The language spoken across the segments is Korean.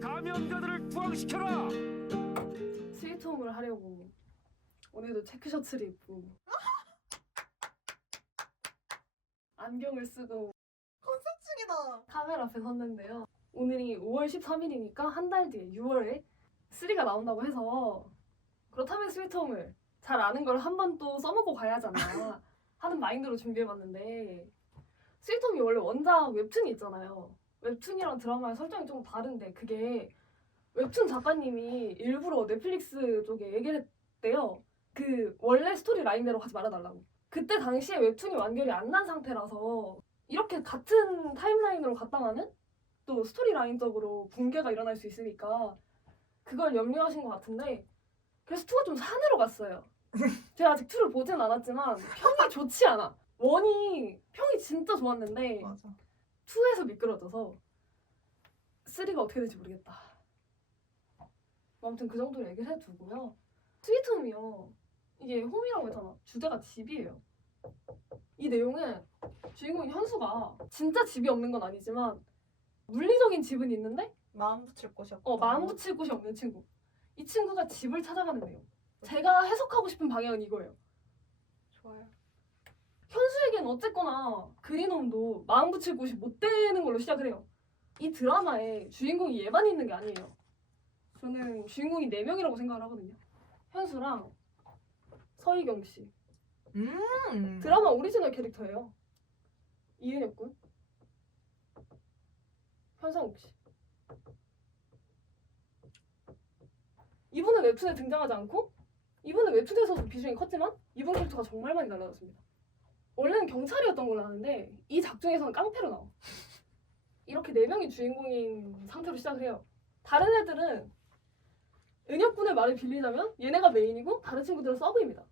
감염자들을 부항시켜라. 스위트홈을 하려고 오늘도 체크 셔츠를 입고 안경을 쓰고 컨셉충이다. 카메라 앞에 섰는데요. 오늘이 5월 13일이니까 한 달 뒤에 6월에 3가 나온다고 해서 그렇다면 스위트홈을 잘 아는 걸 한 번 또 써먹고 가야 하잖아 하는 마인드로 준비해봤는데, 스위트홈이 원래 원작 웹툰이 있잖아요. 웹툰이랑 드라마의 설정이 좀 다른데 그게 웹툰 작가님이 일부러 넷플릭스 쪽에 얘기를 했대요. 그 원래 스토리 라인대로 가지 말아달라고. 그때 당시에 웹툰이 완결이 안 난 상태라서 이렇게 같은 타임라인으로 갔다가는 또 스토리 라인적으로 붕괴가 일어날 수 있으니까 그걸 염려하신 것 같은데, 그래서 2가 좀 산으로 갔어요. 제가 아직 2를 보진 않았지만 평이 좋지 않아. 1이 평이 진짜 좋았는데 맞아. 2에서 미끄러져서 3가 어떻게 될지 모르겠다. 아무튼 그 정도로 얘기를 해두고요. 스위트홈이요, 이게 홈이라고 했잖아. 주제가 집이에요. 이 내용은 주인공인 현수가 진짜 집이 없는 건 아니지만 물리적인 집은 있는데 마음 붙일 곳이 없다. 마음 붙일 곳이 없는 친구. 이 친구가 집을 찾아가는 내용. 제가 해석하고 싶은 방향은 이거예요. 좋아요. 현수에겐 어쨌거나 그린홈도 마음 붙일 곳이 못 되는 걸로 시작을 해요. 이 드라마에 주인공이 얘만 있는 게 아니에요. 저는 주인공이 4명이라고 생각을 하거든요. 현수랑 서희경 씨. 드라마 오리지널 캐릭터예요. 이은혁 군, 현상욱 씨. 이분은 웹툰에 등장하지 않고 이분은 웹툰에서도 비중이 컸지만 이분 캐릭터가 정말 많이 달라졌습니다. 원래는 경찰이었던 걸로 아는데 이 작중에서는 깡패로 나와. 이렇게 4명이 주인공인 상태로 시작을 해요. 다른 애들은 은혁군의 말을 빌리자면 얘네가 메인이고 다른 친구들은 서브입니다.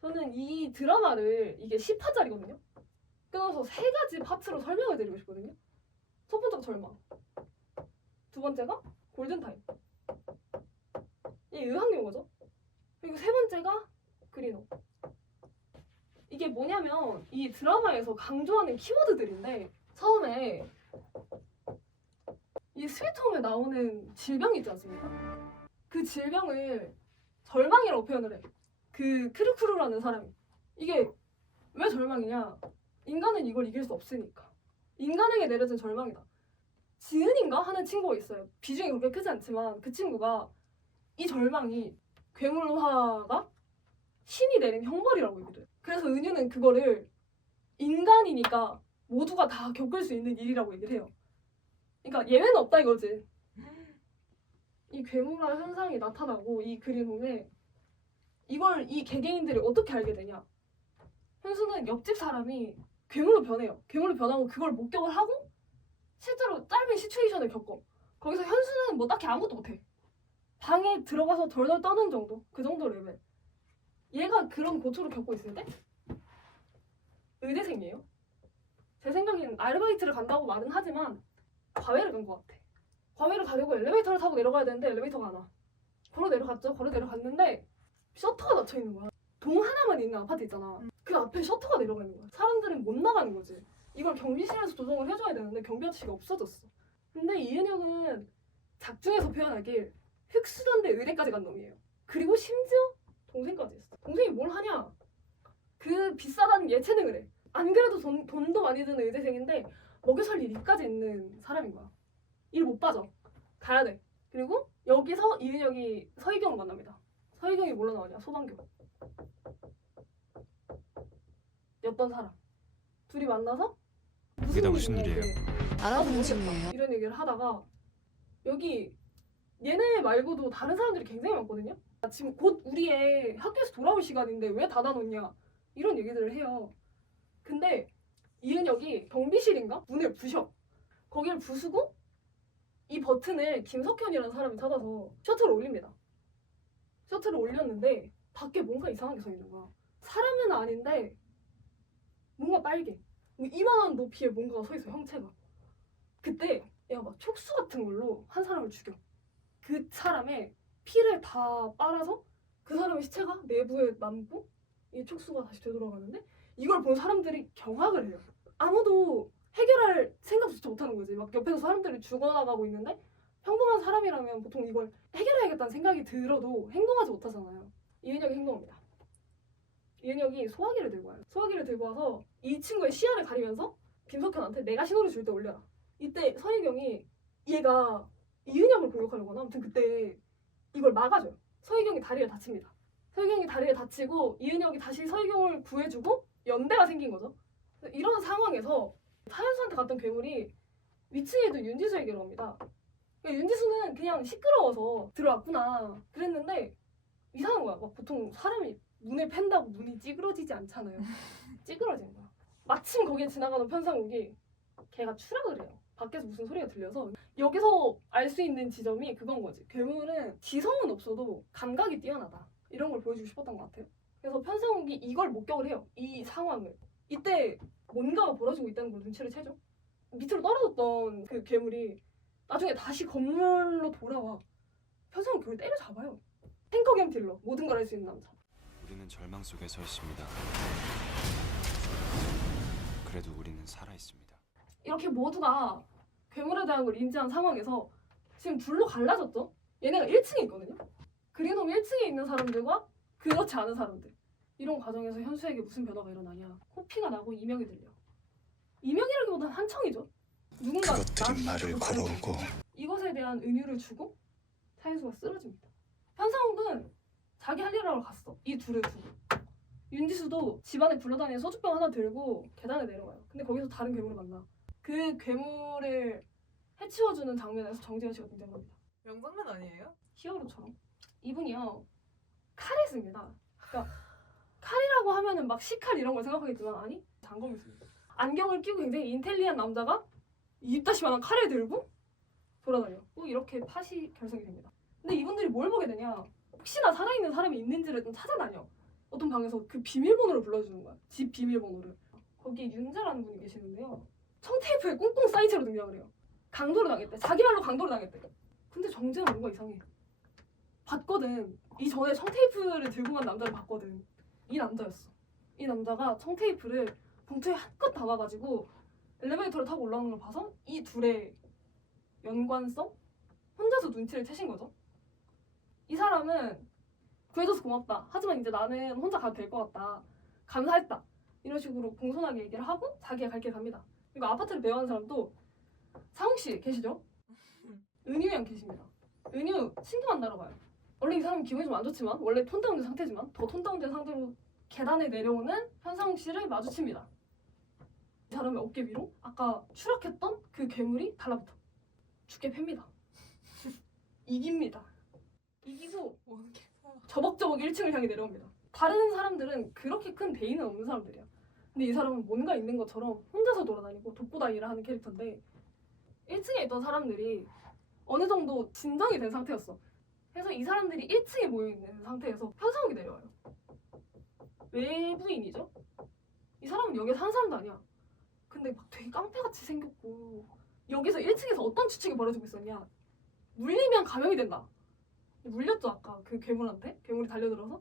저는 이 드라마를, 이게 10화짜리거든요. 끊어서 3가지 파트로 설명을 드리고 싶거든요. 첫 번째가 절망, 두 번째가 골든타임, 이 의학 용어죠. 그리고 세 번째가 그린홈. 이게 뭐냐면 이 드라마에서 강조하는 키워드들인데, 처음에 이 스위트홈에 나오는 질병이 있지 않습니까? 그 질병을 절망이라고 표현을 해. 그 크루크루라는 사람이. 이게 왜 절망이냐? 인간은 이걸 이길 수 없으니까. 인간에게 내려진 절망이다. 지은인가 하는 친구가 있어요. 비중이 그렇게 크지 않지만 그 친구가 이 절망이 괴물화가 신이 내린 형벌이라고 얘기를 해요. 그래서 은유는 그거를 인간이니까 모두가 다 겪을 수 있는 일이라고 얘기를 해요. 그러니까 예외는 없다 이거지. 이 괴물화 현상이 나타나고 이 그림에 이걸 이 개개인들이 어떻게 알게 되냐? 현수는 옆집 사람이 괴물로 변해요. 괴물로 변하고 그걸 목격을 하고 실제로 짧은 시츄에이션을 겪어. 거기서 현수는 뭐 딱히 아무것도 못해. 방에 들어가서 덜덜 떠는 정도? 그 정도 레벨. 얘가 그런 고초를 겪고 있을 때 의대생이에요. 제 생각에는 아르바이트를 간다고 말은 하지만 과외를 간 것 같아. 과외를 가려고 엘리베이터를 타고 내려가야 되는데 엘리베이터가 안 와. 걸어 내려갔죠. 걸어 내려갔는데 셔터가 닫혀 있는 거야. 동 하나만 있는 아파트 있잖아. 그 앞에 셔터가 내려가 있는 거야. 사람들은 못 나가는 거지. 이걸 경비실에서 조정을 해줘야 되는데 경비 아저씨가 없어졌어. 근데 이은혁은 작중에서 표현하길 흑수저인데 의대까지 간 놈이에요. 그리고 심지어 동생까지 했어. 동생이 뭘 하냐? 그 비싸다는 예체능을 해. 안 그래도 돈도 많이 드는 의대생인데 먹여 살 일까지 있는 사람인 거야. 일 못 빠져. 가야 돼. 그리고 여기서 이은혁이 서희경을 만납니다. 서희경이 뭘로 나오냐? 소방교. 였던 사람. 둘이 만나서 이게 다 무슨 일이에요? 알아보는 중이에요. 이런 얘기를 하다가 여기 얘네 말고도 다른 사람들이 굉장히 많거든요. 지금 곧 우리 애 학교에서 돌아올 시간인데 왜 닫아놓냐 이런 얘기들을 해요. 근데 이은혁이 경비실인가? 문을 부셔. 거기를 부수고 이 버튼을 김석현이라는 사람이 찾아서 셔터를 올립니다. 셔터를 올렸는데 밖에 뭔가 이상한 게 서 있는 거야. 사람은 아닌데 뭔가 빨개. 이만한 높이에 뭔가가 서 있어, 형체가. 그때 얘가 막 촉수 같은 걸로 한 사람을 죽여. 그 사람의 피를 다 빨아서 그 사람의 시체가 내부에 남고 이 촉수가 다시 되돌아가는데 이걸 본 사람들이 경악을 해요. 아무도 해결할 생각조차 못하는 거지. 막 옆에서 사람들이 죽어나가고 있는데 평범한 사람이라면 보통 이걸 해결해야겠다는 생각이 들어도 행동하지 못하잖아요. 이은혁이 행동합니다. 이은혁이 소화기를 들고 와요. 소화기를 들고 와서 이 친구의 시야를 가리면서 김석현한테 내가 신호를 줄 때 올려라. 이때 서희경이 얘가 이은혁을 공격하려거나 아무튼 그때 이걸 막아줘요. 서희경이 다리를 다칩니다. 서희경이 다리를 다치고 이은혁이 다시 서희경을 구해주고 연대가 생긴 거죠. 이런 상황에서 차현수한테 갔던 괴물이 위층에 있던 윤지수에게로 갑니다. 그러니까 윤지수는 그냥 시끄러워서 들어왔구나 그랬는데 이상한 거야. 막 보통 사람이 문을 팬다고 문이 찌그러지지 않잖아요. 찌그러지는 거야. 마침 거기에 지나가는 편상욱이 걔가 추락을 해요. 밖에서 무슨 소리가 들려서 여기서 알 수 있는 지점이 그건 거지. 괴물은 지성은 없어도 감각이 뛰어나다. 이런 걸 보여주고 싶었던 것 같아요. 그래서 편상욱이 이걸 목격을 해요. 이 상황을. 이때 뭔가가 벌어지고 있다는 걸 눈치를 채죠. 밑으로 떨어졌던 그 괴물이 나중에 다시 건물로 돌아와. 편상욱 그걸 때려잡아요. 탱커 겸 딜러. 모든 걸 할 수 있는 남자. 우리는 절망 속에 서 있습니다. 그래도 우리는 살아 있습니다. 이렇게 모두가 괴물에 대한 걸 인지한 상황에서 지금 둘로 갈라졌죠? 얘네가 1층에 있거든요? 그린홈 1층에 있는 사람들과 그렇지 않은 사람들. 이런 과정에서 현수에게 무슨 변화가 일어나냐. 코피가 나고 이명이 들려. 이명이라기보다는 한청이죠. 누군가 그것들이 말을 걸어오고 이것에 대한 은유를 주고 차현수가 쓰러집니다. 현상욱은 자기 할 일을 하러 갔어. 이 둘을 두고. 윤지수도 집안에 굴러다니는 소주병 하나 들고 계단에 내려가요. 근데 거기서 다른 괴물을 만나. 그 괴물을 해치워주는 장면에서 정재현 씨가 등장합니다. 명장면 아니에요? 히어로처럼. 이분이요. 칼을 씁니다. 그러니까 칼이라고 하면은 막 시칼 이런 걸 생각하겠지만 아니 장검을 씁니다. 안경을 끼고 굉장히 인텔리한 남자가 입다시만한 칼을 들고 돌아다녀. 또 이렇게 팟이 결성이 됩니다. 근데 이분들이 뭘 보게 되냐? 혹시나 살아있는 사람이 있는지를 좀 찾아다녀. 어떤 방에서 그 비밀번호를 불러주는 거야. 집 비밀번호를. 거기에 윤자라는 분이 계시는데요. 청테이프에 꽁꽁 쌓인 채로 등장을 해요. 강도를 당했대. 자기 말로 강도를 당했대. 근데 정재는 뭔가 이상해. 봤거든. 이전에 청테이프를 들고 간 남자를 봤거든. 이 남자였어. 이 남자가 청테이프를 봉투에 한껏 담아가지고 엘리베이터를 타고 올라오는 걸 봐서 이 둘의 연관성? 혼자서 눈치를 채신 거죠. 이 사람은 구해줘서 고맙다. 하지만 이제 나는 혼자 가도 될 것 같다. 감사했다. 이런 식으로 공손하게 얘기를 하고 자기가 갈 길 갑니다. 그리고 아파트를 배워하는 사람도 상욱 씨 계시죠? 은유 양 계십니다. 은유 친구 만나러 가요. 원래 이 사람은 기분이 좀 안 좋지만 원래 톤다운된 상태지만 더 톤다운된 상태로 계단에 내려오는 현상욱 씨를 마주칩니다. 이 사람의 어깨 위로 아까 추락했던 그 괴물이 달라붙어 죽게 팹니다. 이깁니다. 이기고 저벅저벅 1층을 향해 내려옵니다. 다른 사람들은 그렇게 큰 대의는 없는 사람들이야. 근데 이 사람은 뭔가 있는 것처럼 혼자서 돌아다니고 독고다이를 하는 캐릭터인데 1층에 있던 사람들이 어느 정도 진정이 된 상태였어. 그래서 이 사람들이 1층에 모여있는 상태에서 현상욱이 내려와요. 외부인이죠? 이 사람은 여기에 사는 사람도 아니야. 근데 막 되게 깡패같이 생겼고 여기서 1층에서 어떤 추측이 벌어지고 있었냐. 물리면 감염이 된다. 물렸죠 아까 그 괴물한테? 괴물이 달려들어서.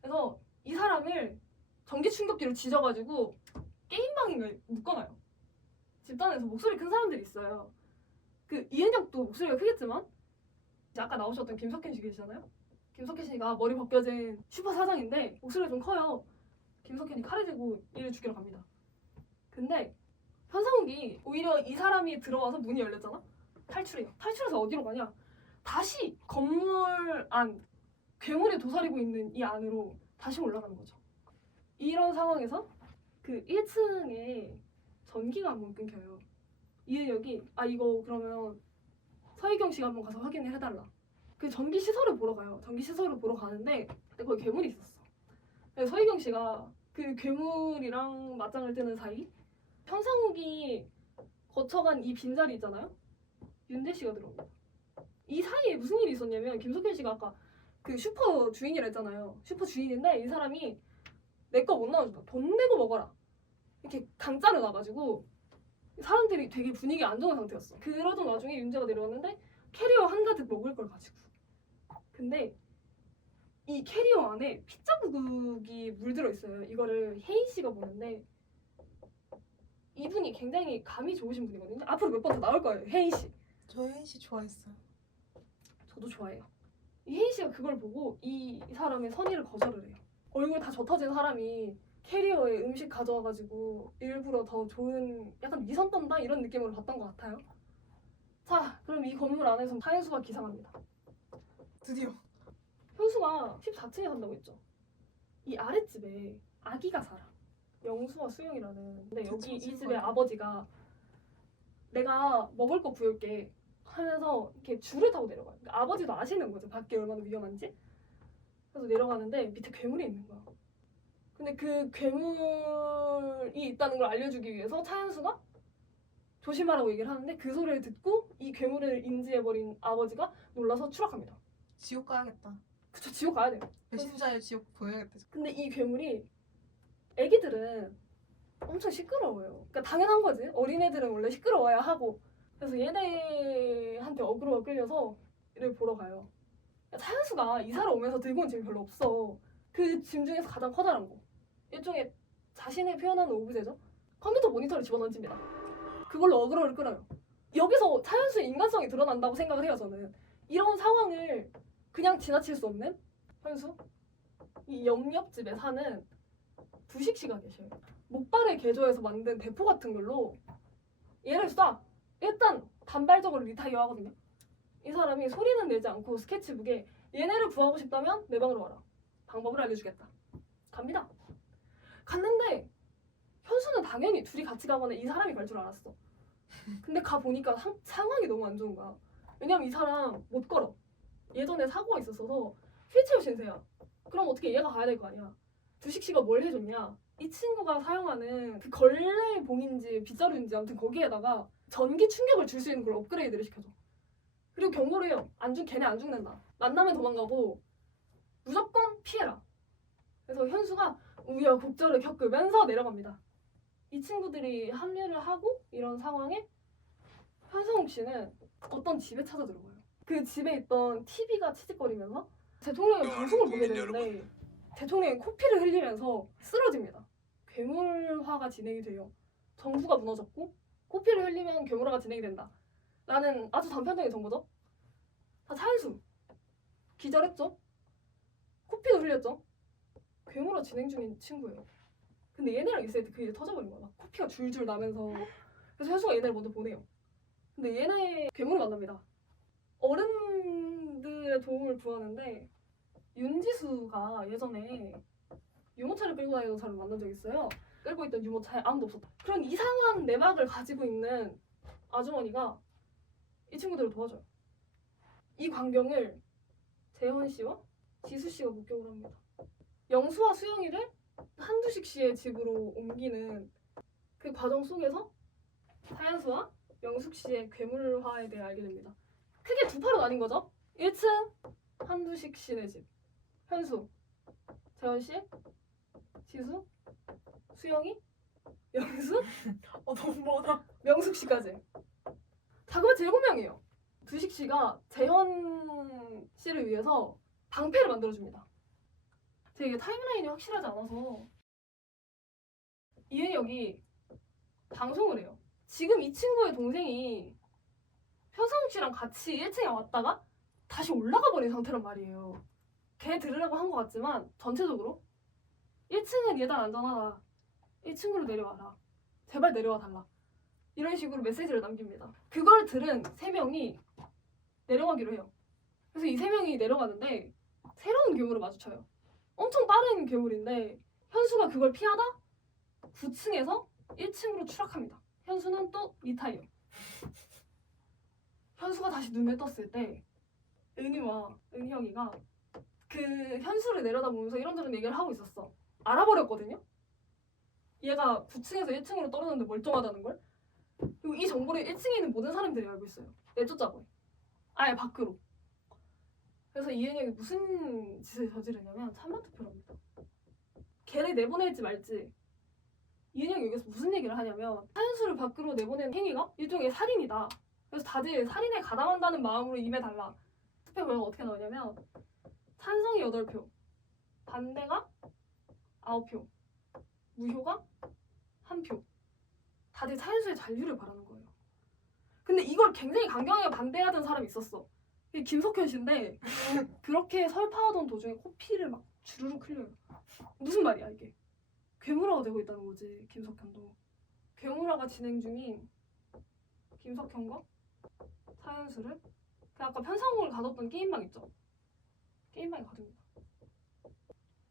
그래서 이 사람을 전기 충격기로 지져가지고 게임방인가 묶어놔요. 집단에서 목소리 큰 사람들이 있어요. 그 이은혁도 목소리가 크겠지만 이제 아까 나오셨던 김석현 씨 계시잖아요. 김석현 씨가 머리 벗겨진 슈퍼 사장인데 목소리가 좀 커요. 김석현이 칼을 들고 얘를 죽이러 갑니다. 근데 현상욱이 오히려 이 사람이 들어와서 문이 열렸잖아? 탈출해요. 탈출해서 어디로 가냐? 다시 건물 안, 괴물이 도사리고 있는 이 안으로 다시 올라가는 거죠. 이런 상황에서 그 1층에 전기가 한번 끊겨요. 이은혁이 이거 그러면 서희경 씨가 한번 가서 확인을 해달라. 그 전기 시설을 보러 가요. 전기 시설을 보러 가는데 그때 거기 괴물이 있었어. 그래서 서희경 씨가 그 괴물이랑 맞짱을 뜨는 사이 현상욱이 거쳐간 이 빈자리 있잖아요. 윤재 씨가 들어옵니다. 이 사이에 무슨 일이 있었냐면 김석현 씨가 아까 그 슈퍼 주인이라 했잖아요. 슈퍼 주인인데 이 사람이 내 거 못 나눠준다. 돈 내고 먹어라. 이렇게 강짜를 놔가지고 사람들이 되게 분위기 안 좋은 상태였어. 그러던 와중에 윤재가 내려왔는데 캐리어 한가득 먹을 걸 가지고. 근데 이 캐리어 안에 핏자국이 물들어 있어요. 이거를 혜인 씨가 보는데 이분이 굉장히 감이 좋으신 분이거든요. 앞으로 몇 번 더 나올 거예요. 혜인 씨. 저 혜인 씨 좋아했어요. 저도 좋아해요. 이 혜인 씨가 그걸 보고 이 사람의 선의를 거절을 해요. 얼굴 다 젖어진 사람이 캐리어에 음식 가져와가지고 일부러 더 좋은 약간 위선 떤다 이런 느낌으로 봤던 것 같아요. 자, 그럼 이 건물 안에서 하현수가 기상합니다. 드디어. 현수가 14층에 산다고 했죠. 이 아랫집에 아기가 살아. 영수와 수영이라는. 근데 여기 이 집의 아버지가 내가 먹을 거 구울게 하면서 이렇게 줄을 타고 내려가요. 그러니까 아버지도 아시는 거죠. 밖이 얼마나 위험한지. 그래서 내려가는데 밑에 괴물이 있는 거야. 근데 그 괴물이 있다는 걸 알려주기 위해서 차현수가 조심하라고 얘기를 하는데 그 소리를 듣고 이 괴물을 인지해버린 아버지가 놀라서 추락합니다. 지옥 가야겠다. 그쵸, 지옥 가야 돼요. 배신자의 지옥 보여야겠다. 근데 이 괴물이 애기들은 엄청 시끄러워요. 그러니까 당연한 거지. 어린애들은 원래 시끄러워야 하고. 그래서 얘네한테 어그로가 끌려서 얘를 보러 가요. 차현수가 이사를 오면서 들고 온 짐이 별로 없어. 그 짐 중에서 가장 커다란 거. 일종의 자신을 표현하는 오브제죠. 컴퓨터 모니터를 집어던집니다. 그걸로 어그로를 끌어요. 여기서 차현수의 인간성이 드러난다고 생각을 해요, 저는. 이런 상황을 그냥 지나칠 수 없는 현수? 이 옆집에 사는 부식 씨가 계셔요. 목발을 개조해서 만든 대포 같은 걸로 얘를 쏴. 일단 단발적으로 리타이어 하거든요. 이 사람이 소리는 내지 않고 스케치북에 얘네를 구하고 싶다면 내 방으로 와라. 방법을 알려주겠다. 갑니다. 갔는데 현수는 당연히 둘이 같이 가거나 이 사람이 갈 줄 알았어. 근데 가보니까 상황이 너무 안 좋은 거야. 왜냐면 이 사람 못 걸어. 예전에 사고가 있었어서 휠체어 신세야. 그럼 어떻게 얘가 가야 될 거 아니야. 부식 씨가 뭘 해줬냐. 이 친구가 사용하는 그 걸레 봉인지 빗자루인지 아무튼 거기에다가 전기 충격을 줄 수 있는 걸 업그레이드를 시켜줘. 그리고 경고를 해요. 걔네 안 죽는다. 만나면 도망가고 무조건 피해라. 그래서 현수가 우여곡절을 겪으면서 내려갑니다. 이 친구들이 합류를 하고 이런 상황에 현성욱 씨는 어떤 집에 찾아 들어가요. 그 집에 있던 TV가 치직거리면서 대통령의 방송을 보게 되는데 대통령이 코피를 흘리면서 쓰러집니다. 괴물화가 진행이 돼요. 정부가 무너졌고 코피를 흘리면 괴물화가 진행이 된다. 라는 아주 단편적인 정보죠. 차현수 기절했죠. 코피도 흘렸죠. 괴물화 진행 중인 친구예요. 근데 얘네랑 있을 때 그게 터져버린 거야. 막 코피가 줄줄 나면서. 그래서 현수가 얘네를 먼저 보내요. 근데 얘네 괴물을 만납니다. 어른들의 도움을 구하는데 윤지수가 예전에 유모차를 끌고 다니던 사람을 만난 적이 있어요. 끌고 있던 유모차에 아무도 없었다. 그런 이상한 내막을 가지고 있는 아주머니가 이 친구들을 도와줘요. 이 광경을 재현 씨와 지수 씨가 목격을 합니다. 영수와 수영이를 한두식 씨의 집으로 옮기는 그 과정 속에서 하현수와 영숙 씨의 괴물화에 대해 알게 됩니다. 크게 두 파로 나뉜 거죠. 1층 한두식 씨네 집, 현수, 재현 씨, 지수, 수영이, 영수, 너무 많아. 명숙 씨까지. 자그마치 7명이에요. 두식 씨가 재현 씨를 위해서 방패를 만들어줍니다. 제가 이게 타임라인이 확실하지 않아서 이은혁이 방송을 해요. 지금 이 친구의 동생이 현성욱 씨랑 같이 1층에 왔다가 다시 올라가 버린 상태란 말이에요. 걔 들으라고 한 것 같지만 전체적으로 1층은 예단 안전하다. 1층으로 내려와라. 제발 내려와 달라. 이런 식으로 메시지를 남깁니다. 그걸 들은 3명이 내려가기로 해요. 그래서 이 3명이 내려가는데 새로운 괴물을 마주쳐요. 엄청 빠른 괴물인데 현수가 그걸 피하다 9층에서 1층으로 추락합니다. 현수는 또 리타이어. 현수가 다시 눈을 떴을 때 은희와 은혁이가 그 현수를 내려다보면서 이런저런 얘기를 하고 있었어. 알아버렸거든요. 얘가 9층에서 1층으로 떨어졌는데 멀쩡하다는 걸. 그리고 이 정보를 1층에 있는 모든 사람들이 알고 있어요. 내쫓자고. 아예 밖으로. 그래서 이은혁이 무슨 짓을 저지르냐면 찬반 투표를 합니다. 걔를 내보낼지 말지. 이은혁이 여기서 무슨 얘기를 하냐면 하현수를 밖으로 내보낸 행위가 일종의 살인이다. 그래서 다들 살인에 가담한다는 마음으로 임해달라. 투표 결과가 어떻게 나오냐면 찬성이 8표, 반대가 9표, 무효가 1표. 다들 차현수의 잔류를 바라는 거예요. 근데 이걸 굉장히 강경하게 반대하던 사람이 있었어. 이게 김석현 씨인데 그렇게 설파하던 도중에 코피를 막 주르륵 흘려요. 무슨 말이야 이게? 괴물화가 되고 있다는 거지 김석현도. 괴물화가 진행 중인 김석현과 차현수를 그 아까 편상욱을 가뒀던 게임방 있죠? 게임방에 가둡니다.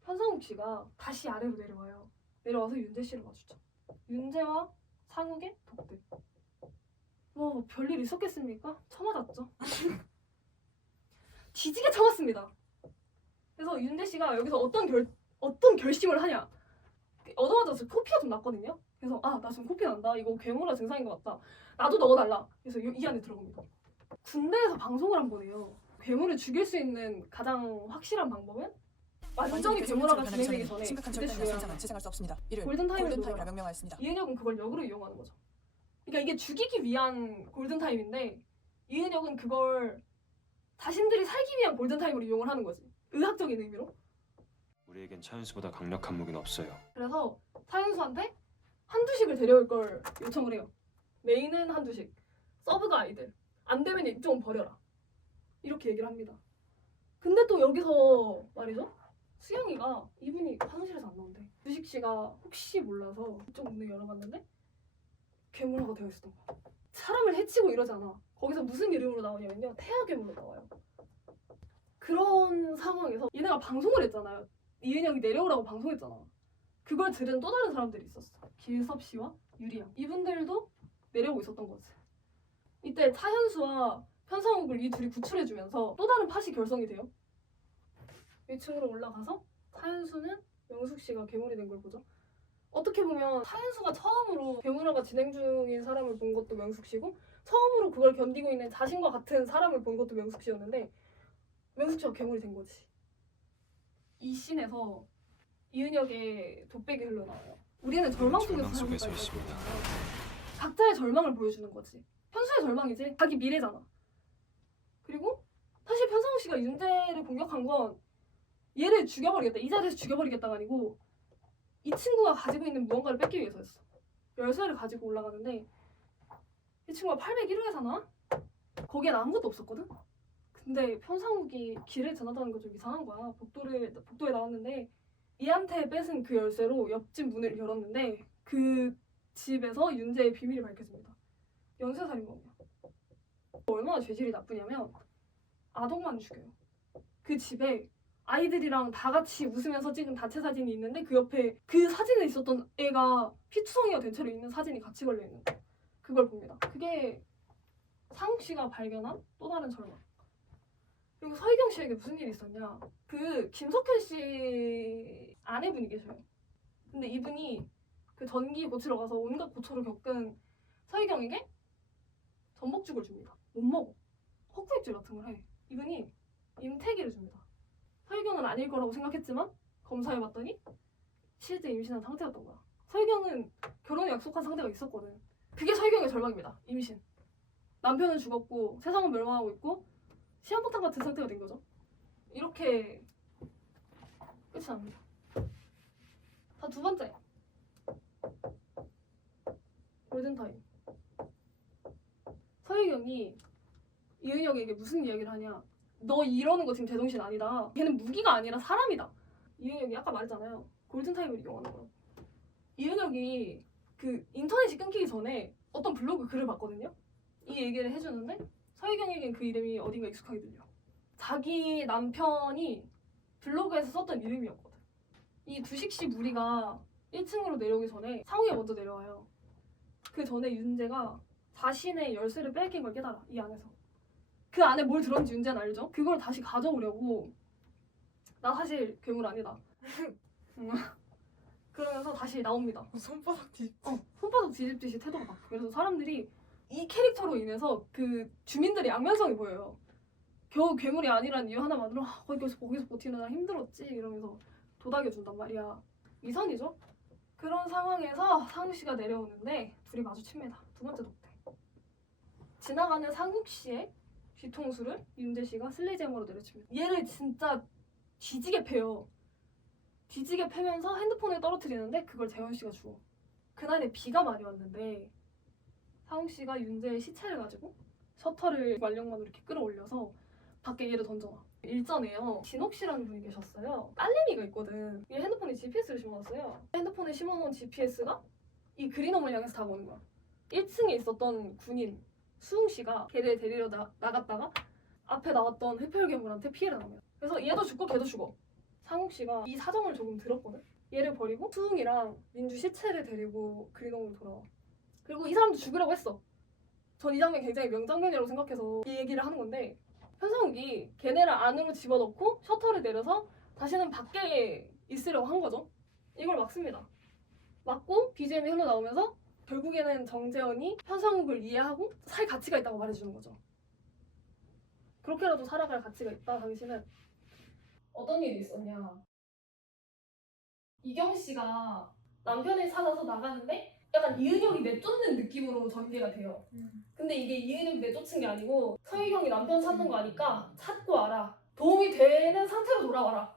편상욱 씨가 다시 아래로 내려와요. 내려와서 윤재 씨를 마주쳐. 윤재와 상욱의 덕들. 뭐 별일 있었겠습니까? 처맞았죠. 뒤지게 참았습니다. 그래서 윤재 씨가 여기서 어떤 결심을 하냐? 얻어맞아서 코피가 좀 났거든요. 그래서 나 지금 코피 난다. 이거 괴물화 증상인 것 같다. 나도 넣어달라. 그래서 이 안에 들어갑니다. 군대에서 방송을 한 번 해요. 괴물을 죽일 수 있는 가장 확실한 방법은 완전히 괴물화가 진행되기 전에 심각한 그때 절단이나 죽여야 상상은 재생할 수 없습니다. 이를 골든타임을 골든타임이라 명명하였습니다. 이은혁은 그걸 역으로 이용하는 거죠. 그러니까 이게 죽이기 위한 골든타임인데 이은혁은 그걸 자신들이 살기 위한 골든타임으로 이용을 하는 거지. 의학적인 의미로. 우리에겐 차윤수보다 강력한 무기는 없어요. 그래서 차윤수한테 한두식을 데려올 걸 요청을 해요. 메인은 한두식, 서브가 아이들. 안 되면 얘 좀 버려라. 이렇게 얘기를 합니다. 근데 또 여기서 말이죠. 수영이가 이분이 화장실에서 안 나온대. 두식 씨가 혹시 몰라서 이쪽 문을 열어봤는데 괴물화가 되어 있었던 거야. 사람을 해치고 이러잖아. 거기서 무슨 이름으로 나오냐면요. 태아괴물로 나와요. 그런 상황에서 얘네가 방송을 했잖아요. 이은혁이 내려오라고 방송했잖아. 그걸 들은 또 다른 사람들이 있었어. 길섭 씨와 유리양. 이분들도 내려오고 있었던 거지. 이때 차현수와 편상욱을 이 둘이 구출해주면서 또 다른 팟이 결성이 돼요. 1층으로 올라가서 차현수는 명숙 씨가 괴물이 된 걸 보죠. 어떻게 보면 차현수가 처음으로 괴물화가 진행 중인 사람을 본 것도 명숙 씨고 처음으로 그걸 견디고 있는 자신과 같은 사람을 본 것도 명숙 씨였는데 명숙 씨가 괴물이 된 거지. 이 씬에서 이은혁의 독백이 흘러나와요. 우리는 절망 속에서 절망 속에 서 살고 있습니다. 있거든요. 각자의 절망을 보여주는 거지. 현수의 절망이지. 자기 미래잖아. 그리고 사실 편상욱 씨가 윤재를 공격한 건 얘를 죽여버리겠다. 이 자리에서 죽여버리겠다가 아니고 이 친구가 가지고 있는 무언가를 뺏기 위해서였어. 열쇠를 가지고 올라가는데 이 친구가 801호에 거기엔 아무것도 없었거든? 근데 편상욱이 길을 지나다는 거 좀 이상한 거야. 복도에 나왔는데 얘한테 뺏은 그 열쇠로 옆집 문을 열었는데 그 집에서 윤재의 비밀이 밝혀집니다. 연쇄살인범이야. 얼마나 죄질이 나쁘냐면 아동만 죽여요. 그 집에 아이들이랑 다 같이 웃으면서 찍은 단체 사진이 있는데 그 옆에 그 사진에 있었던 애가 피투성이가 된 채로 있는 사진이 같이 걸려있는 거야. 그걸 봅니다. 그게 상욱 씨가 발견한 또 다른 절망. 그리고 서희경 씨에게 무슨 일이 있었냐. 그 김석현 씨 아내분이 계셔요. 근데 이분이 그 전기 고치러 가서 온갖 고초를 겪은 서희경에게 전복죽을 줍니다. 못 먹어. 헛구역질 같은 걸 해. 이분이 임태기를 줍니다. 서희경은 아닐 거라고 생각했지만 검사해봤더니 실제 임신한 상태였던 거야. 서희경은 결혼을 약속한 상태가 있었거든. 그게 서희경의 절망입니다. 임신. 남편은 죽었고 세상은 멸망하고 있고 시한폭탄 같은 상태가 된 거죠. 이렇게 끝이 납니다. 자, 두 번째. 골든타임. 서희경이 이은혁에게 무슨 이야기를 하냐. 너 이러는 거 지금 제정신 아니다. 걔는 무기가 아니라 사람이다. 이은혁이 아까 말했잖아요. 골든타임을 이용하는 거라고. 이은혁이 그 인터넷이 끊기기 전에 어떤 블로그 글을 봤거든요. 이 얘기를 해주는데 서희경에겐 그 이름이 어딘가 익숙하게 들려. 자기 남편이 블로그에서 썼던 이름이었거든. 이 두식씨 무리가 1층으로 내려오기 전에 상욱이가 먼저 내려와요. 그 전에 윤재가 자신의 열쇠를 뺏긴 걸 깨달아. 이 안에서. 그 안에 뭘 들었는지 윤재는 알죠? 그걸 다시 가져오려고 나 사실 괴물 아니다. 그러면서 다시 나옵니다. 손바닥 뒤. 손바닥 뒤집듯이 태도가 바뀌어. 그래서 사람들이 이 캐릭터로 인해서 그 주민들의 양면성이 보여요. 겨우 괴물이 아니란 이유 하나만으로 거기서 버티느라 힘들었지 이러면서 도닥여준단 말이야. 이선이죠? 그런 상황에서 상욱 씨가 내려오는데 둘이 마주칩니다. 두 번째 독대. 지나가는 상욱 씨의 뒤통수를 윤재 씨가 슬리잼으로 내려칩니다. 얘를 진짜 뒤지게 패요. 뒤지게 패면서 핸드폰을 떨어뜨리는데 그걸 재현 씨가 주워. 그날에 비가 많이 왔는데 상욱 씨가 윤재의 시체를 가지고 셔터를 완력만으로 이렇게 끌어올려서 밖에 얘를 던져놔. 일전에요. 진옥 씨라는 분이 계셨어요. 딸내미가 있거든. 얘 핸드폰에 GPS를 심어놨어요. 핸드폰에 심어놓은 GPS가 이 그린홈을 향해서 다가오는 거야. 1층에 있었던 군인 수웅 씨가 걔를 데리러 나갔다가 앞에 나왔던 흡혈괴물한테 피해를 당해요. 그래서 얘도 죽고 걔도 죽어. 상욱 씨가 이 사정을 조금 들었거든. 얘를 버리고 수웅이랑 민주 시체를 데리고 그린홈으로 돌아와. 그리고 이 사람도 죽으라고 했어. 전 이 장면 굉장히 명장면이라고 생각해서 이 얘기를 하는 건데 현상욱이 걔네를 안으로 집어넣고 셔터를 내려서 다시는 밖에 있으려고 한 거죠. 이걸 막습니다. 막고 BGM이 흘러나오면서 결국에는 정재현이 현상욱을 이해하고 살 가치가 있다고 말해주는 거죠. 그렇게라도 살아갈 가치가 있다. 당신은 어떤 일이 있었냐. 이경 씨가 남편을 찾아서 나가는데 약간 이은혁이 내쫓는 느낌으로 전개가 돼요. 근데 이게 이은혁이 내쫓은 게 아니고 서희경이 남편 찾는 거 아니까 찾고 와라. 도움이 되는 상태로 돌아와라.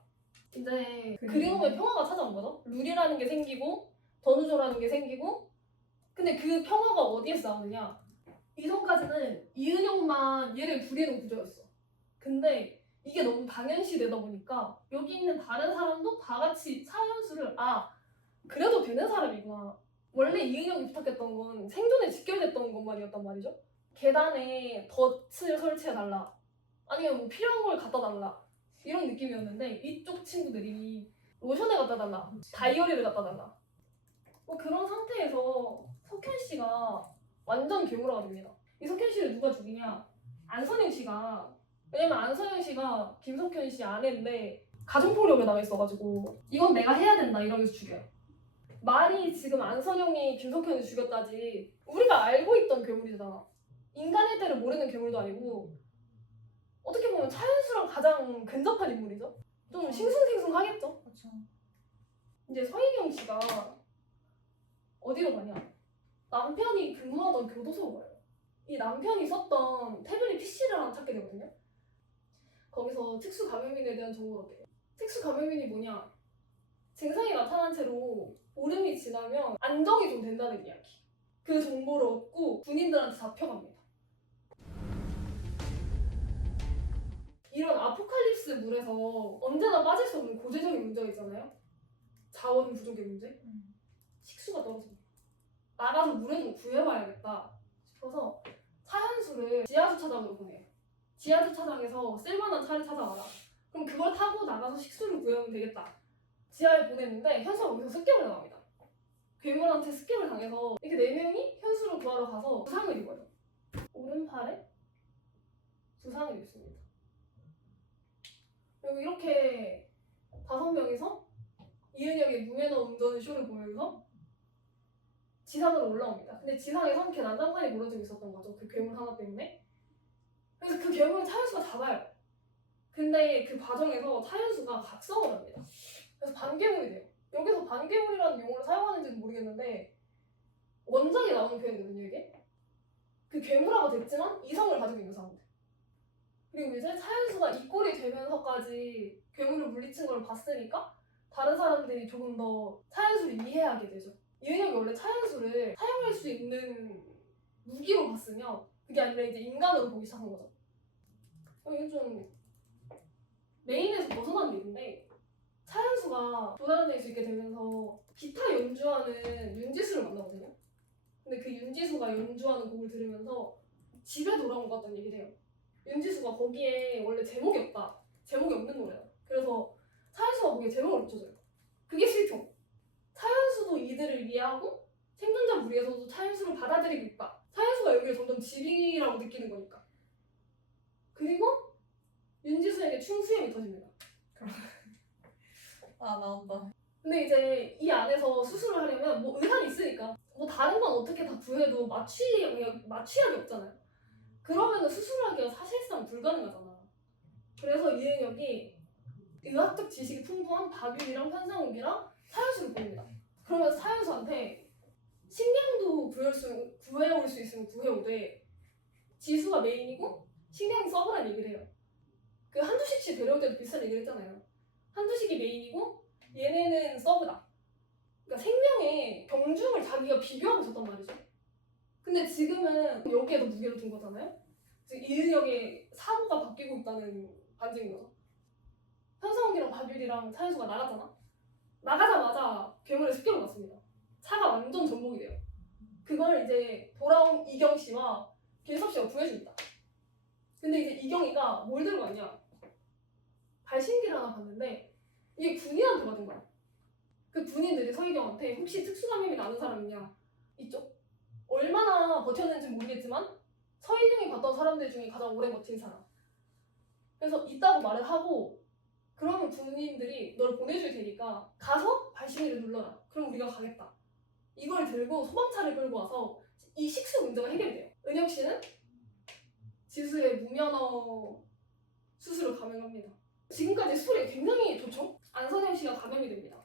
이제 그린홈의 평화가 찾아온 거죠. 룰이라는 게 생기고 전우조라는 게 생기고 근데 그 평화가 어디에서 나오느냐. 이전까지는 이은혁만 얘를 부리는 구조였어. 근데 이게 너무 당연시 되다 보니까 여기 있는 다른 사람도 다 같이 차현수를 그래도 되는 사람이구나. 원래 이은혁이 부탁했던 건 생존에 직결됐던 것만이었단 말이죠. 계단에 덫을 설치해달라. 아니면 뭐 필요한 걸 갖다 달라. 이런 느낌이었는데 이쪽 친구들이 로션을 갖다 달라. 다이어리를 갖다 달라. 뭐 그런 상태에서 석현 씨가 완전 괴물화가 됩니다. 이 석현 씨를 누가 죽이냐? 안선영 씨가. 왜냐면 안선영 씨가 김석현 씨 아내인데 가정폭력을 당했어가지고 이건 내가 해야 된다 이러면서 죽여요. 말이 지금 안선영이 김석현을 죽였다지 우리가 알고 있던 괴물이잖아. 인간일 때를 모르는 괴물도 아니고 어떻게 보면 차현수랑 가장 근접한 인물이죠. 좀 싱숭생숭하겠죠. 그렇죠. 이제 서희경 씨가 어디로 가냐? 남편이 근무하던 교도소로 가요. 이 남편이 썼던 태블릿 PC를 하나 찾게 되거든요. 거기서 특수 감염인에 대한 정보를 얻게 돼요. 특수 감염인이 뭐냐? 증상이 나타난 채로 보름이 지나면 안정이 좀 된다는 이야기. 그 정보를 얻고 군인들한테 잡혀갑니다. 이런 아포칼립스 물에서 언제나 빠질 수 없는 고재적인 문제가 있잖아요. 자원 부족의 문제. 식수가 떨어집니다. 나가서 물을 좀 구해봐야겠다 싶어서 차현수를 지하주차장으로 보내요. 지하주차장에서 쓸만한 차를 찾아와라. 그럼 그걸 타고 나가서 식수를 구해오면 되겠다. 지하에 보냈는데 현수가 거기서 습격을 당합니다. 괴물한테 습격을 당해서 이렇게 4명이 현수를 구하러 가서 부상을 입어요. 오른팔에 부상을 입습니다. 그리고 이렇게 5명이서 이은혁의 무매너 운전 쇼를 보면서 지상으로 올라옵니다. 근데 지상에서 이렇게 난장판이 무너지고 있었던 거죠. 그 괴물 하나 때문에. 그래서 그 괴물을 차현수가 잡아요. 근데 그 과정에서 차현수가 각성을 합니다. 그래서 반괴물이 돼요. 여기서 반괴물이라는 용어를 사용하는지는 모르겠는데 원작에 나오는 표현이거든요, 이게. 그 괴물화가 됐지만 이성을 가지고 있는 사람들. 그리고 이제 차현수가 이 꼴이 되면서까지 괴물을 물리친 걸 봤으니까 다른 사람들이 조금 더 차현수를 이해하게 되죠. 이은혁이 원래 차현수를 사용할 수 있는 무기로 봤으면 그게 아니라 이제 인간으로 보기 시작한 거죠. 이게 좀 메인에서 벗어난 얘기인데 차현수가 조달될 수 있게 되면서 기타 연주하는 윤지수를 만나거든요. 근데 그 윤지수가 연주하는 곡을 들으면서 집에 돌아온 것 같다는 얘기를 해요. 윤지수가 거기에 원래 제목이 없다. 제목이 없는 노래야. 그래서 차현수가 거기에 제목을 붙여줘요. 그게 싫죠. 차현수도 이들을 이해하고 생존자 무리에서도 차현수를 받아들이고 있다. 차현수가 여기를 점점 지빙이라고 느끼는 거니까. 그리고 윤지수에게 충수염이 터집니다. 나온다. 근데 이제 이 안에서 수술을 하려면 뭐 의사는 있으니까 뭐 다른 건 어떻게 다 구해도 마취약이 없잖아요. 그러면은 수술하기가 사실상 불가능하잖아. 그래서 이은혁이 의학적 지식이 풍부한 박윤이랑 현상욱이랑 차현수를 보냅니다. 그러면서 차현수한테 식량도 구해올 수 있으면 구해오되 지수가 메인이고 식량이 서브란 얘기를 해요. 그 한두식씨 데려올 때도 비슷한 얘기를 했잖아요. 한두식이 메인이고 얘네는 서브다. 그러니까 생명의 경중을 자기가 비교하고 있었단 말이죠. 근데 지금은 여기에 더 무게를 둔 거잖아요. 지금 이은혁의 사고가 바뀌고 있다는 반증인 거죠. 현상욱이랑 박유리랑 차현수가 나갔잖아. 나가자마자 괴물의 습격을 맞습니다. 차가 완전 전복이 돼요. 그걸 이제 돌아온 이경 씨와 길섭 씨가 구해줍니다. 근데 이제 이경이가 뭘 들고 왔냐? 발신기를 하나 봤는데 이게 군인한테 받은 거야. 그 군인들이 서희경한테 혹시 특수감염이 나는 사람 있냐? 이쪽? 얼마나 버텼는지 모르겠지만 서희경이 봤던 사람들 중에 가장 오래 버틴 사람. 그래서 있다고 말을 하고 그러면 군인들이 널 보내줄 테니까 가서 발신기를 눌러라. 그럼 우리가 가겠다. 이걸 들고 소방차를 끌고 와서 이 식수 문제가 해결돼요. 은혁 씨는 지수의 무면허 수술을 감행합니다. 지금까지 수술이 굉장히 좋죠? 안선영 씨가 감염이 됩니다.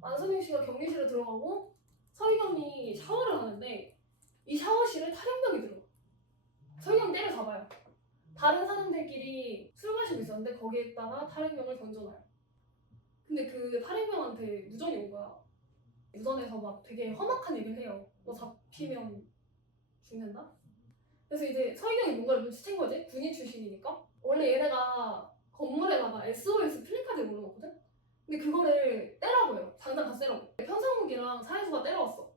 안선영 씨가 격리실에 들어가고 서희경이 샤워를 하는데 이 샤워실에 탈영병이 들어. 서희경 때려잡아요. 다른 사람들끼리 술 마시고 있었는데 거기에다가 탈영병을 던져놔요. 근데 그 탈영병한테 무전이 온 거야. 무전에서 막 되게 험악한 얘기를 해요. 너 잡히면 죽는다? 그래서 이제 서희경이 뭔가를 눈치챈 거지? 군인 출신이니까. 원래 얘네가 건물에다가 SOS 플래카드를 걸어놓거든? 근데 그거를 떼라고 해요. 당장 가서 떼라고. 현상욱이랑 차현수가 때려왔어.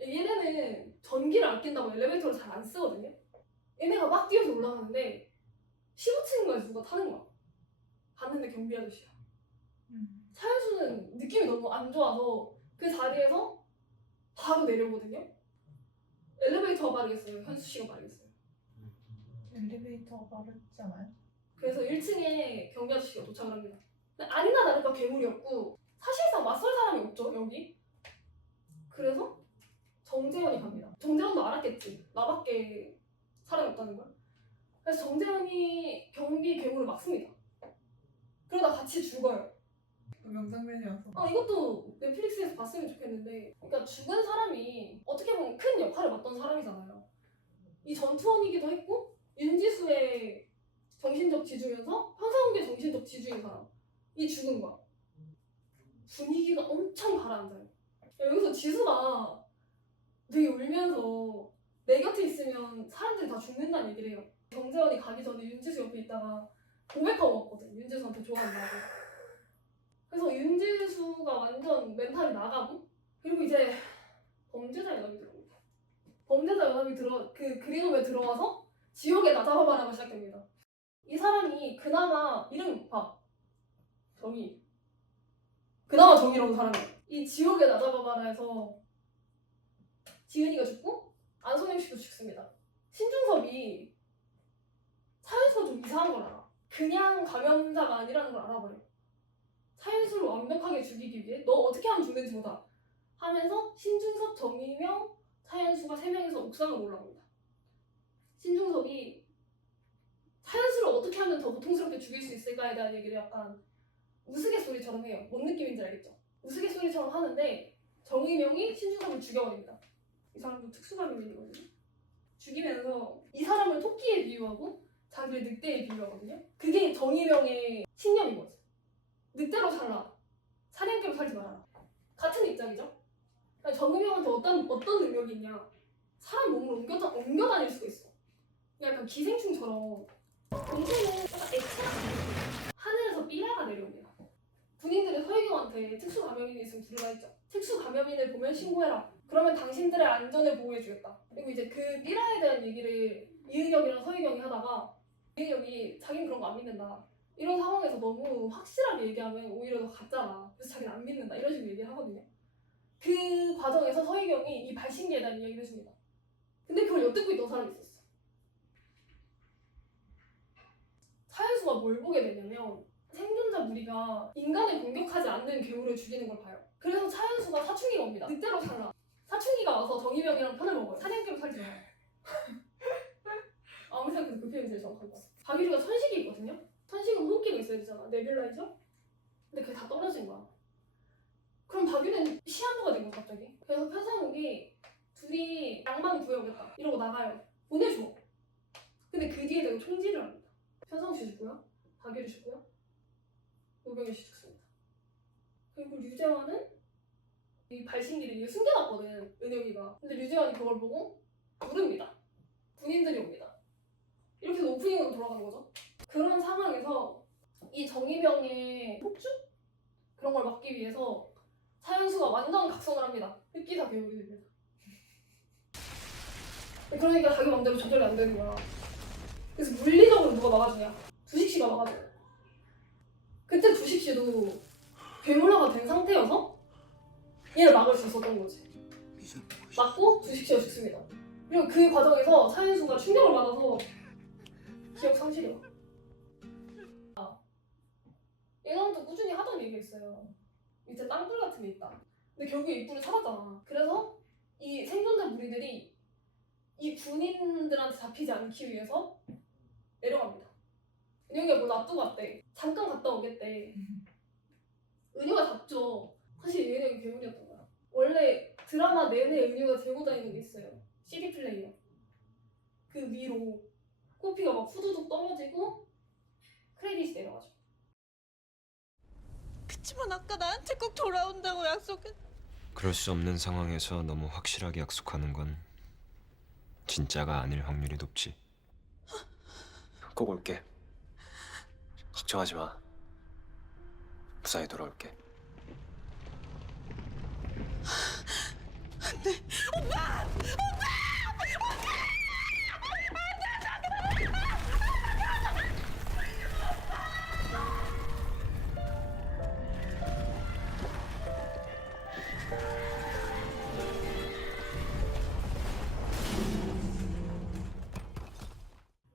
얘네는 전기를 아낀다고 엘리베이터를 잘 안 쓰거든요? 얘네가 막 뛰어서 올라가는데 15층인가에서 누가 타는 거야. 봤는데 경비 아저씨야. 차현수는 느낌이 너무 안 좋아서 그 자리에서 바로 내려오거든요? 엘리베이터가 빠르겠어요? 현수 씨가 빠르겠어요? 엘리베이터 빠르지 않아요? 그래서 1층에 경비 아저씨가 도착을 합니다. 근데 아니나 다를까 괴물이었고 사실상 맞설 사람이 없죠 여기. 그래서 정재원이 갑니다. 정재원도 알았겠지. 나밖에 사람이 없다는 걸. 그래서 정재원이 경비 괴물을 막습니다. 그러다 같이 죽어요. 명장면이어서. 이것도 넷플릭스에서 봤으면 좋겠는데, 그러니까 죽은 사람이 어떻게 보면 큰 역할을 맡던 사람이잖아요. 이 전투원이기도 했고 윤지수의 정신적 지주면서 현상욱의 정신적 지주인 사람. 이 죽은 거야. 분위기가 엄청 가라앉아요. 여기서 지수가 되게 울면서 내 곁에 있으면 사람들이 다 죽는다는 얘기를 해요. 정재원이 가기 전에 윤지수 옆에 있다가 고백하고 왔거든. 윤지수한테 좋아한다고. 그래서 윤지수가 완전 멘탈이 나가고, 그리고 이제 범죄자 연합이 들어옵니다. 범죄자 연합이 그 그린홈에 들어와서 지옥에 나 잡아봐라가 시작됩니다. 이 사람이 그나마 이름 봐. 정의. 그나마 정의로운 사람이야. 이 지옥에 나 잡아봐라에서 지은이가 죽고 안선영 씨도 죽습니다. 신중섭이 차현수가 좀 이상한 걸 알아. 그냥 감염자가 아니라는 걸 알아버려. 차현수를 완벽하게 죽이기 위해 너 어떻게 하면 죽는지 보자 하면서 신중섭, 정의명, 차현수가 3명이서 옥상으로 올라옵니다. 신중섭이 차현수를 어떻게 하면 더 고통스럽게 죽일 수 있을까에 대한 얘기를 약간 우스갯소리처럼 해요. 뭔 느낌인지 알겠죠? 우스갯소리처럼 하는데 정의명이 신중섭을 죽여버립니다. 이 사람도 특수감염이거든요. 죽이면서 이 사람을 토끼에 비유하고 자기를 늑대에 비유하거든요. 그게 정의명의 신념인 거지. 늑대로 살라. 사냥개로 살지 말아라. 같은 입장이죠. 정의명한테 어떤 능력이 있냐. 사람 몸을 옮겨 다닐 수가 있어. 약간 기생충처럼. 동생은 약간 액체가 하늘에서 삐라가 내려옵니다. 군인들이 서희경한테 특수감염인이 있으면 부르라 했죠. 특수감염인을 보면 신고해라. 그러면 당신들의 안전을 보호해주겠다. 그리고 이제 그 삐라에 대한 얘기를 이은혁이랑 서희경이 하다가 이은혁이 자기는 그런 거 안 믿는다. 이런 상황에서 너무 확실하게 얘기하면 오히려 더 가짜라. 그래서 자기는 안 믿는다. 이런 식으로 얘기를 하거든요. 그 과정에서 서희경이 이 발신기에 대한 이야기를 해줍니다. 근데 그걸 엿듣고 있던 사람이 있었어. 차현수가 뭘 보게 되냐면 생존자 무리가 인간을 공격하지 않는 괴물을 죽이는 걸 봐요. 그래서 차현수가 사춘기가 옵니다. 늑대로 살라. 사춘기가 와서 정의명이랑 편을 먹어요. 사냥개로 살지 마요. 아무리 생각해도 그 표현이 제일 정확한 것 같아. 박유리가 천식이 있거든요. 천식은 호흡기가 있어야 되잖아. 네뷸라이저? 근데 그게 다 떨어진 거야. 그럼 박유리는 시한부가 된 거야 갑자기. 그래서 편상욱이 둘이 양만 구해오겠다 이러고 나가요. 보내줘. 근데 그 뒤에 내가 총질을 합니다. 편상욱 씨 죽고요. 박유리 죽고요. 노병일 씨 죽습니다. 그리고 류재환은 이 발신기를 이게 숨겨놨거든, 은혁이가. 근데 류재환이 그걸 보고 부릅니다. 군인들이 옵니다. 이렇게 해서 오프닝으로 돌아가는 거죠. 그런 상황에서 이 정의병의 폭주? 그런 걸 막기 위해서 차현수가 완전 각성을 합니다. 흑기사 배우게 됩니다. 그러니까 자기 맘대로 조절이 안 되는 거야. 그래서 물리적으로 누가 막아주냐? 두식씨가 막아줘요. 그때 두식씨도 괴물화가 된 상태여서 얘를 막을 수 있었던 거지. 맞고 두식씨가 죽습니다. 그리고 그 과정에서 차현수가 충격을 받아서 기억 상실이 와. 예전부터 꾸준히 하던 얘기가 있어요. 밑에 땅굴 같은 게 있다. 근데 결국에 이 뿔을 찾았잖아. 그래서 이 생존자 무리들이 이 군인들한테 잡히지 않기 위해서 내려갑니다. 은혁이가 뭐 놔두고 왔대. 잠깐 갔다 오겠대. 은유가 잡죠. 사실 은혁이 괴물이었던 거야. 원래 드라마 내내 은유가 들고 다니는 게 있어요. CD 플레이어. 그 위로 코피가 막 후두둑 떨어지고 크레딧이 내려가죠. 그치만 아까 나한테 꼭 돌아온다고 약속했. 그럴 수 없는 상황에서 너무 확실하게 약속하는 건 진짜가 아닐 확률이 높지. 꼭 올게. 걱정하지 마. 무사히 돌아올게.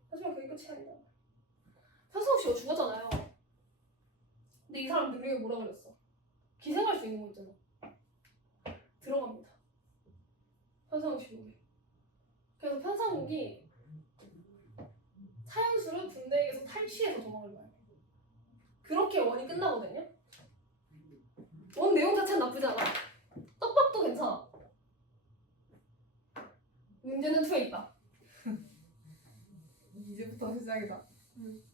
하지만 그게 끝이 아니야. 현성욱 씨가 죽었잖아요. 근데 이 사람 능력이 뭐라 그랬어? 기생할 수 있는 거 있잖아. 들어갑니다. 현상욱 씨 목에. 그래서 현상욱이 차현수를 군대에서 탈취해서 도망을 가요. 그렇게 원이 끝나거든요. 원 내용 자체는 나쁘지 않아. 떡밥도 괜찮아. 문제는 2에 있다. 이제부터 시작이다. 음.